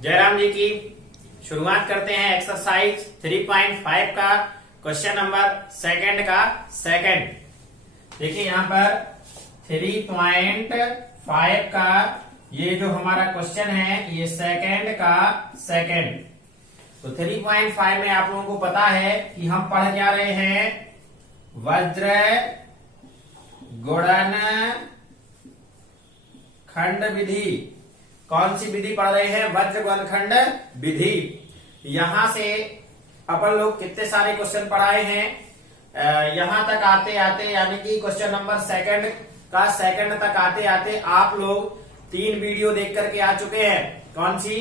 जयराम जी की शुरुआत करते हैं एक्सरसाइज 3.5 का क्वेश्चन नंबर सेकंड का सेकंड। देखिए यहाँ पर 3.5 का ये जो हमारा क्वेश्चन है ये सेकंड का सेकंड। तो 3.5 में आप लोगों को पता है कि हम पढ़ क्या रहे हैं, वज्र गुणन खंड विधि। कौन सी विधि पढ़ रहे हैं? वज्र गुणनखंड विधि। यहां से अपन लोग कितने सारे क्वेश्चन पढ़ाए हैं, यहां तक आते आते यानी कि क्वेश्चन नंबर सेकंड का सेकंड तक आते आते आप लोग 3 वीडियो देख करके आ चुके हैं। कौन सी?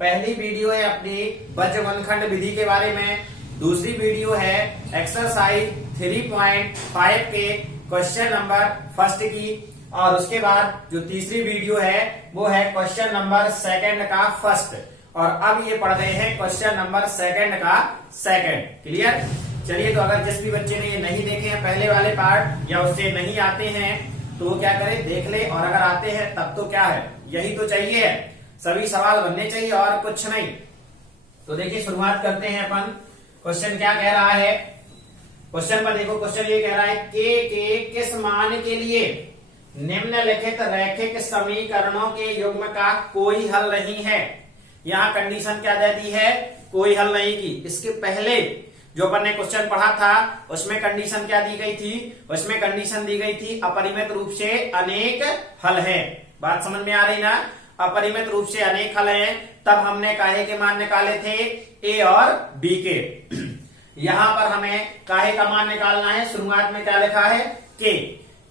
पहली वीडियो है अपनी वज्र गुणनखंड विधि के बारे में, दूसरी वीडियो है एक्सरसाइज 3.5 के क्वेश्चन नंबर फर्स्ट की, और उसके बाद जो तीसरी वीडियो है वो है क्वेश्चन नंबर सेकंड का फर्स्ट, और अब ये पढ़ रहे हैं क्वेश्चन नंबर सेकंड का सेकंड। क्लियर? चलिए, तो अगर जिस भी बच्चे ने ये नहीं देखे हैं पहले वाले पार्ट या उससे नहीं आते हैं तो वो क्या करे, देख ले, और अगर आते हैं तब तो क्या है, यही तो चाहिए, सभी सवाल बनने चाहिए और कुछ नहीं। तो देखिए शुरुआत करते हैं अपन। क्वेश्चन क्या कह रहा है, क्वेश्चन पर देखो, क्वेश्चन ये कह रहा है के किस मान के लिए निम्नलिखित रैखिक समीकरणों के युग्म का कोई हल नहीं है। यहाँ कंडीशन क्या दे दी है, कोई हल नहीं की। इसके पहले जो अपन ने क्वेश्चन पढ़ा था उसमें कंडीशन क्या दी गई थी, उसमें कंडीशन दी गई थी अपरिमित रूप से अनेक हल है। बात समझ में आ रही ना? अपरिमित रूप से अनेक हल है। तब हमने काहे के मान निकाले थे, ए और बी के। यहां पर हमें काहे का मान निकालना है। शुरुआत में क्या लिखा है,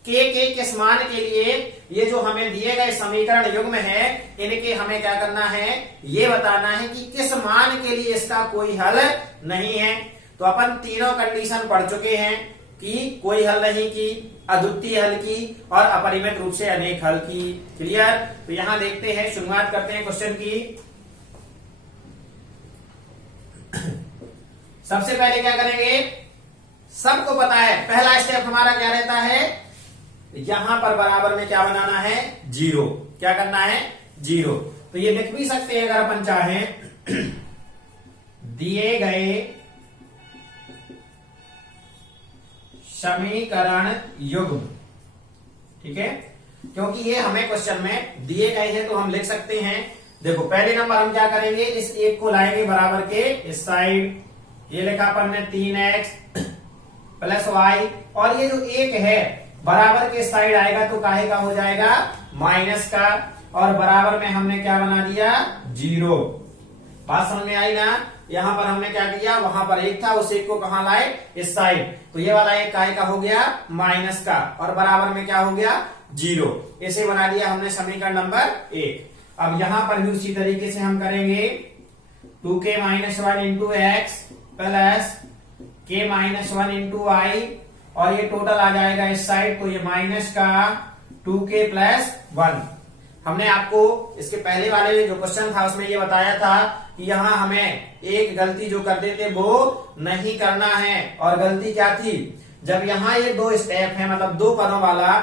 के किस मान के लिए ये जो हमें दिए गए समीकरण युग्म है इनके हमें क्या करना है, ये बताना है कि किस मान के लिए इसका कोई हल नहीं है। तो अपन तीनों कंडीशन पढ़ चुके हैं कि कोई हल नहीं की, अद्वितीय हल की और अपरिमित रूप से अनेक हल की। क्लियर? तो यहां देखते हैं, शुरुआत करते हैं क्वेश्चन की। सबसे पहले क्या करेंगे, सबको पता है पहला स्टेप हमारा क्या रहता है, यहां पर बराबर में क्या बनाना है, 0। क्या करना है, 0। तो ये लिख भी सकते हैं अगर अपन चाहें, दिए गए समीकरण युग्म। ठीक है, क्योंकि ये हमें क्वेश्चन में दिए गए हैं तो हम लिख सकते हैं। देखो पहले नंबर हम क्या करेंगे, इस एक को लाएंगे बराबर के इस साइड। ये लिखा अपन ने 3x प्लस वाई, और ये जो एक है बराबर के साइड आएगा तो काहे का हो जाएगा, माइनस का, और बराबर में हमने क्या बना दिया, 0। बात समझ में आई ना? यहां पर हमने क्या किया, वहां पर एक था, उस एक को कहां लाए, इस साइड। तो ये वाला एक काहे का हो गया, माइनस का, और बराबर में क्या हो गया, 0। इसे बना दिया हमने समीकरण नंबर 1। अब यहां पर भी उसी तरीके से हम करेंगे, 2k - 1 into x plus k - 1 into i, और ये टोटल आ जाएगा इस साइड, तो ये माइनस का 2k प्लस 1। हमने आपको इसके पहले वाले में जो क्वेश्चन था उसमें ये बताया था कि यहां हमें एक गलती जो कर देते वो नहीं करना है। और गलती क्या थी, जब यहां ये 2 स्टेप है, मतलब 2 पदों वाला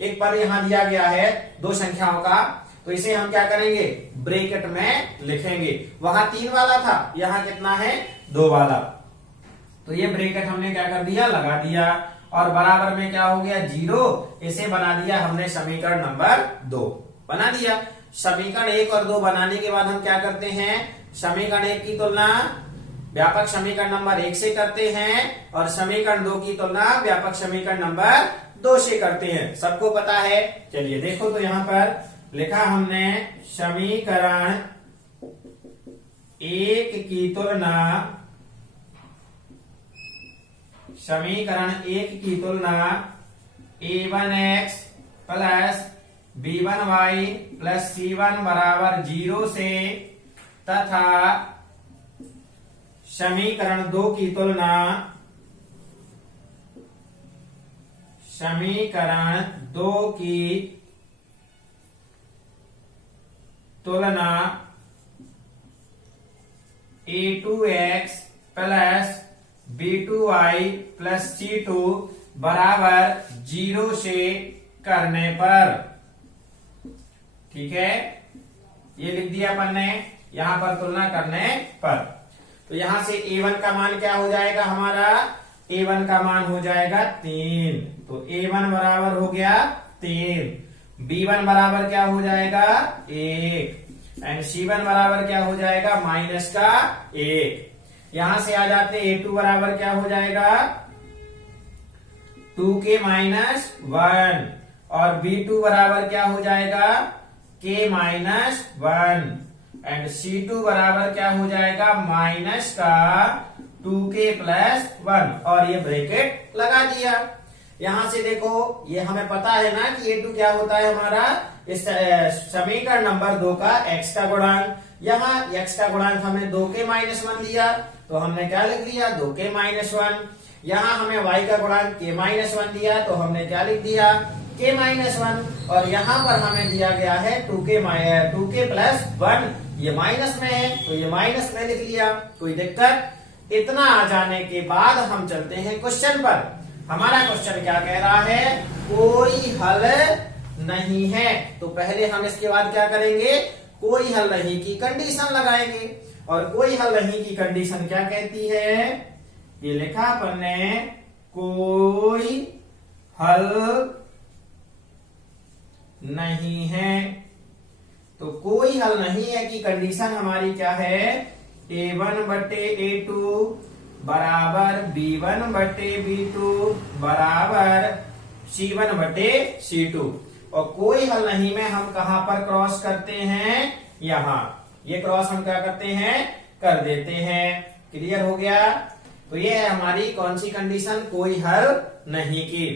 एक पद यहां दिया गया है 2 संख्याओं का, तो इसे हम क्या करेंगे, ब्रैकेट में लिखेंगे। वहां 3 वाला था, यहां कितना है, 2 वाला। तो ये ब्रैकेट हमने क्या कर दिया, लगा दिया, और बराबर में क्या हो गया, 0। इसे बना दिया हमने समीकरण नंबर 2 बना दिया। समीकरण 1 और 2 बनाने के बाद हम क्या करते हैं, समीकरण 1 की तुलना व्यापक समीकरण नंबर 1 से करते हैं, और समीकरण 2 की तुलना व्यापक समीकरण नंबर 2 से करते हैं। सबको पता है? चलिए देखो, तो यहां पर लिखा हमने समीकरण 1 की तुलना, समीकरण 1 की तुलना a1x plus b1y plus c1 बराबर 0 से, तथा समीकरण 2 की तुलना, समीकरण 2 की तुलना a2x plus b2y plus c2 बराबर 0 से करने पर। ठीक है, ये लिख दिया अपन ने। यहाँ पर तुलना करने पर। तो यहां से a1 का मान क्या हो जाएगा हमारा, a1 का मान हो जाएगा 3। तो a1 बराबर हो गया 3, b1 बराबर क्या हो जाएगा 1 एंड c1 बराबर क्या हो जाएगा माइनस का 1। यहां से आ जाते a2 बराबर क्या हो जाएगा 2k माइनस 1 और b2 बराबर क्या हो जाएगा k माइनस 1 एंड c2 बराबर क्या हो जाएगा माइनस का 2k प्लस 1 और ये ब्रैकेट लगा दिया। यहां से देखो ये हमें पता है ना कि a2 क्या होता है हमारा इस समीकरण नंबर 2 का x का गुणांक। यहाँ x का गुणांक हमने 2k माइनस 1 दिया तो हमने क्या लिख लिया 2k माइनस 1। यहाँ हमें y का गुणांक k माइनस 1 दिया तो हमने क्या लिख दिया k माइनस 1 और यहाँ पर हमें दिया गया है 2k प्लस 1, ये माइनस में है तो ये माइनस में लिख लिया, कोई दिक्कत। इतना आ जाने के बाद हम चलते हैं क्वेश्चन पर। हमारा क्वेश्चन क्या कह रहा है, कोई हल नहीं है। तो पहले हम इसके बाद क्या करेंगे, कोई हल नहीं की कंडीशन लगाएंगे। और कोई हल नहीं की कंडीशन क्या कहती है, ये लिखा अपन ने, कोई हल नहीं है। तो कोई हल नहीं है कि कंडीशन हमारी क्या है, a1 बटे a2 बराबर b1 बटे b2 बराबर c1 बटे c2। और कोई हल नहीं में हम कहां पर क्रॉस करते हैं, यहां ये क्रॉस हम क्या करते हैं कर देते हैं। क्लियर हो गया। तो ये है हमारी कौन सी कंडीशन, कोई हल नहीं की।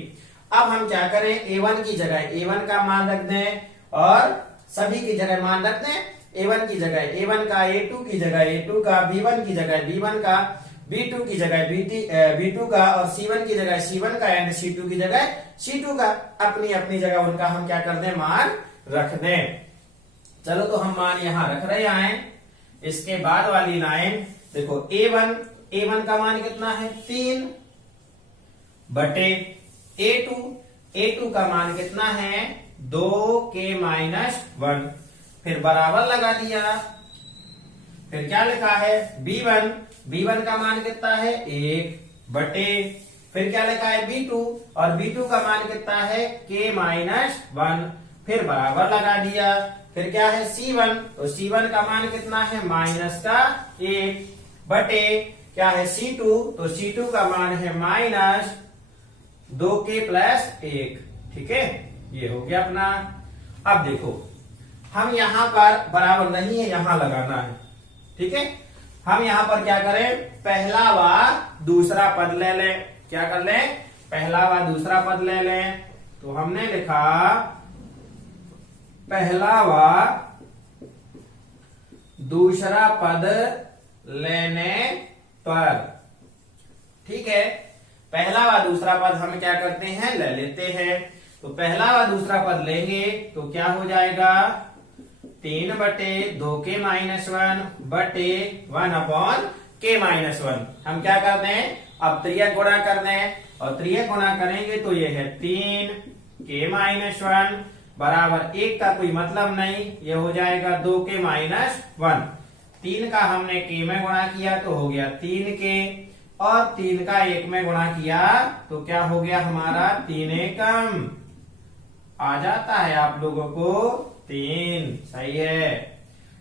अब हम क्या करें, a1 की जगह a1 का मान रख दें और सभी की जगह मान रख दें। a1 की जगह a1 का, a2 की जगह a2 का, b1 की जगह b1 का, b2 की जगह b2 का और c1 की जगह c1 का एंड c2 की जगह c2 का। अपनी अपनी जगह उनका हम क्या कर दें, मान रख दें। चलो तो हम मान यहां रख रहे हैं। इसके बाद वाली लाइन देखो, a1 का मान कितना है 3 बटे a2 का मान कितना है 2k माइनस 1, फिर बराबर लगा दिया। फिर क्या लिखा है b1 का मान कितना है 1 बटे, फिर क्या लिखा है b2 और b2 का मान कितना है k माइनस 1, फिर बराबर लगा दिया। फिर क्या है c1, तो c1 का मान कितना है माइनस का 1 बटे क्या है c2, तो c2 का मान है माइनस 2k प्लस 1। ठीक है, ये हो गया अपना। अब देखो हम यहां पर बराबर नहीं है, यहां लगाना है। ठीक है, हम यहां पर क्या करें, पहला व दूसरा पद ले लें। क्या कर लें, पहला व दूसरा पद ले लें। तो हमने लिखा पहला व दूसरा पद लेने पर। ठीक है, पहला व दूसरा पद हम क्या करते हैं, ले लेते हैं। तो पहला व दूसरा पद लेंगे तो क्या हो जाएगा 3 बटे 2k माइनस 1 बटे 1 अपॉन k माइनस 1। हम क्या कर दें, अब त्रियक गुणा कर दें और त्रियक गुणा करेंगे तो ये है 3k माइनस 1 बराबर 1 का कोई मतलब नहीं, ये हो जाएगा 2k माइनस 1। 3 का हमने k में गुणा किया तो हो गया 3k और 3 का 1 में गुणा किया तो क्या हो गया हमारा 3 एकम। आ जाता है आप लोगों को 3, सही है।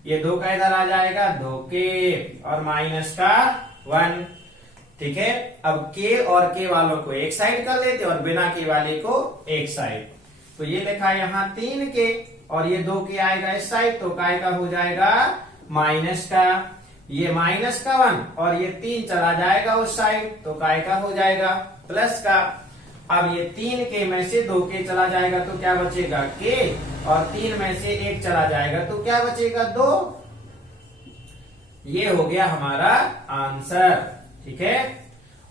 ये 2 का इधर आ जाएगा 2k और माइनस का 1। ठीक है, अब k और k वालों को एक साइड कर लेते और बिना k वाले को एक साइड। तो ये लिखा यहाँ 3k और ये 2k आएगा इस साइड तो काय का हो जाएगा माइनस का, ये माइनस का 1 और ये 3 चला जाएगा उस साइड तो काय का हो जाएगा प्लस का। अब ये 3k में से 2k चला जाएगा तो क्या बचेगा k और 3 में से 1 चला जाएगा तो क्या बचेगा 2। ये हो गया हमारा आंसर। ठीक है,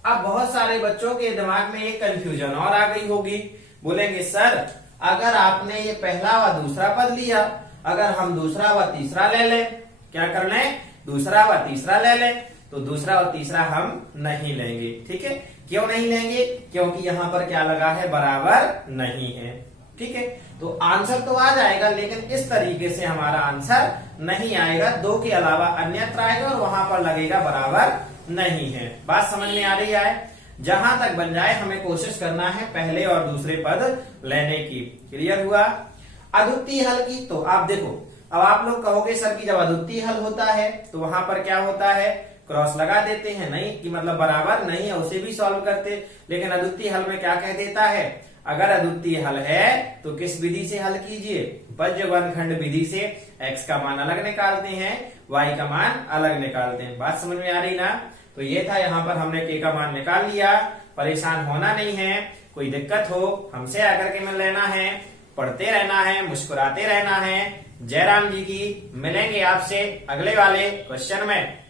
अब बहुत सारे बच्चों के दिमाग में एक कंफ्यूजन और आ गई होगी, बोलेंगे सर अगर आपने ये पहला व दूसरा पद लिया, अगर हम दूसरा व तीसरा ले लें, क्या कर लें, दूसरा व तीसरा ले लें, तो दूसरा और तीसरा हम नहीं लेंगे। ठीक है, क्यों नहीं लेंगे, क्योंकि यहाँ पर क्या लगा है बराबर नहीं है। ठीक है, तो आंसर तो आ जाएगा, लेकिन इस तरीके से हमारा आंसर नहीं आएगा, 2 के अलावा अन्यत्र आएगा और वहां पर लगेगा बराबर नहीं है। बात समझ में आ रही है? जहां तक बन जाए हमें कोशिश करना है पहले और दूसरे पद लेने की। क्लियर हुआ? अद्वितीय हल की, तो आप देखो, अब आप लोग कहोगे सर कि जब अद्वितीय हल होता है तो वहां पर क्या होता है, क्रॉस लगा देते हैं, नहीं कि मतलब बराबर नहीं है उसे भी सॉल्व करते, लेकिन अद्वितीय हल में क्या कह देता है, अगर अद्वितीय हल है तो किस विधि से हल कीजिए, वज्रगणखंड विधि से x का मान अलग निकालते हैं, y का मान अलग निकालते हैं। बात समझ में आ रही ना? तो ये था, यहाँ पर हमने k का मान निकाल लिया। परेशान होना नहीं है, कोई दिक्कत हो हमसे आकर के मिल लेना है, पढ़ते रहना है, मुस्कुराते रहना है। जयराम जी की, मिलेंगे आपसे अगले वाले क्वेश्चन में।